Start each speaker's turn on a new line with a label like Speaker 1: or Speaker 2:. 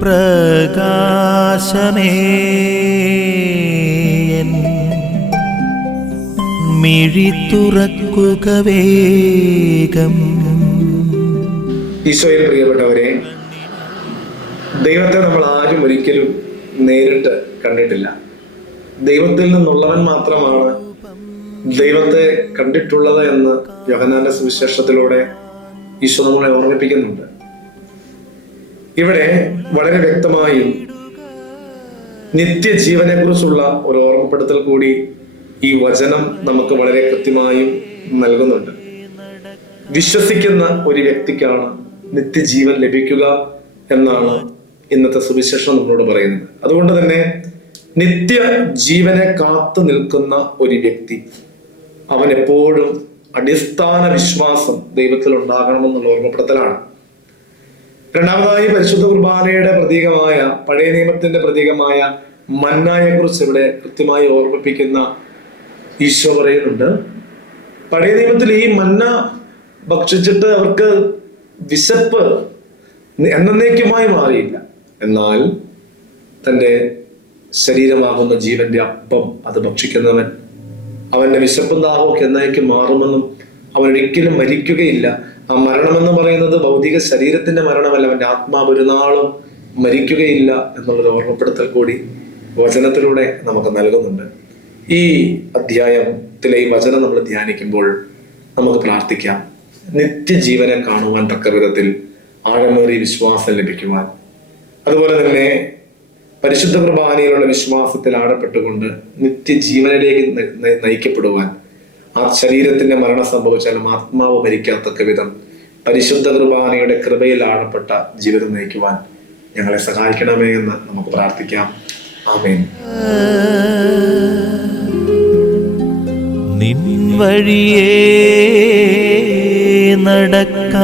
Speaker 1: പ്രകാശമേ. മിഴി വേഗം.
Speaker 2: ഈശോയിൽ പ്രിയപ്പെട്ടവരെ ദൈവത്തെ നമ്മൾ ആരും ഒരിക്കലും നേരിട്ട് കണ്ടിട്ടില്ല. ദൈവത്തിൽ നിന്നുള്ളവൻ മാത്രമാണ് ദൈവത്തെ കണ്ടിട്ടുള്ളത് എന്ന് യോഹനാന്റെ സുവിശേഷത്തിലൂടെ ഈശോ നമ്മളെ ഓർമ്മിപ്പിക്കുന്നുണ്ട്. ഇവിടെ വളരെ വ്യക്തമായി നിത്യജീവനെ കുറിച്ചുള്ള ഒരു ഓർമ്മപ്പെടുത്തൽ കൂടി ഈ വചനം നമുക്ക് വളരെ കൃത്യമായും നൽകുന്നുണ്ട്. വിശ്വസിക്കുന്ന ഒരു വ്യക്തിക്കാണ് നിത്യജീവൻ ലഭിക്കുക എന്നാണ് ഇന്നത്തെ സുവിശേഷം നമ്മളോട് പറയുന്നത്. അതുകൊണ്ട് തന്നെ നിത്യ ജീവനെ കാത്തു നിൽക്കുന്ന ഒരു വ്യക്തി അവൻ എപ്പോഴും അടിസ്ഥാന വിശ്വാസം ദൈവത്തിൽ ഉണ്ടാകണമെന്നുള്ള ഓർമ്മപ്പെടുത്തലാണ്. രണ്ടാമതായി പരിശുദ്ധ കുർബാനയുടെ പ്രതീകമായ പഴയ നിയമത്തിന്റെ പ്രതീകമായ മന്നായെ കുറിച്ച് ഇവിടെ കൃത്യമായി ഓർമ്മിപ്പിക്കുന്ന ഈശോ പറയുന്നുണ്ട്. പഴയ നിയമത്തിൽ ഈ മന്ന ഭക്ഷിച്ചിട്ട് അവർക്ക് വിശപ്പ് എന്നേക്കുമായി മാറിയില്ല. എന്നാൽ തന്റെ ശരീരമാകുന്ന ജീവന്റെ അപ്പം അത് ഭക്ഷിക്കുന്നവൻ അവന്റെ വിശപ്പും ദാഹവും എന്നേക്കും മാറുമെന്നും അവൻ ഒരിക്കലും മരിക്കുകയില്ല. ആ മരണം എന്ന് പറയുന്നത് ഭൗതിക ശരീരത്തിന്റെ മരണമല്ല. അവന്റെ ആത്മാവ് ഒരു നാളും മരിക്കുകയില്ല എന്നുള്ളൊരു ഓർമ്മപ്പെടുത്തൽ കൂടി വചനത്തിലൂടെ നമുക്ക് നൽകുന്നുണ്ട്. ഈ അധ്യായത്തിലെ ഈ വചനം നമ്മൾ ധ്യാനിക്കുമ്പോൾ നമുക്ക് പ്രാർത്ഥിക്കാം. നിത്യജീവനെ കാണുവാൻ തക്ക വിധത്തിൽ ആഴമേറിയ വിശ്വാസം ലഭിക്കുവാൻ. അതുപോലെ തന്നെ പരിശുദ്ധ കുർബാനയിലുള്ള വിശ്വാസത്തിൽ ആടപ്പെട്ടുകൊണ്ട് നിത്യജീവനിലേക്ക് നയിക്കപ്പെടുവാൻ ആ ശരീരത്തിന്റെ മരണം സംഭവിച്ചാലും ആത്മാവ് മരിക്കാത്തക്ക വിധം പരിശുദ്ധ കുർബാനയുടെ കൃപയിൽ ആഴപ്പെട്ട ജീവിതം നയിക്കുവാൻ ഞങ്ങളെ സഹായിക്കണമേ എന്ന് നമുക്ക് പ്രാർത്ഥിക്കാം. ആമേൻ.
Speaker 1: നിൻ വഴിയേ നടക്ക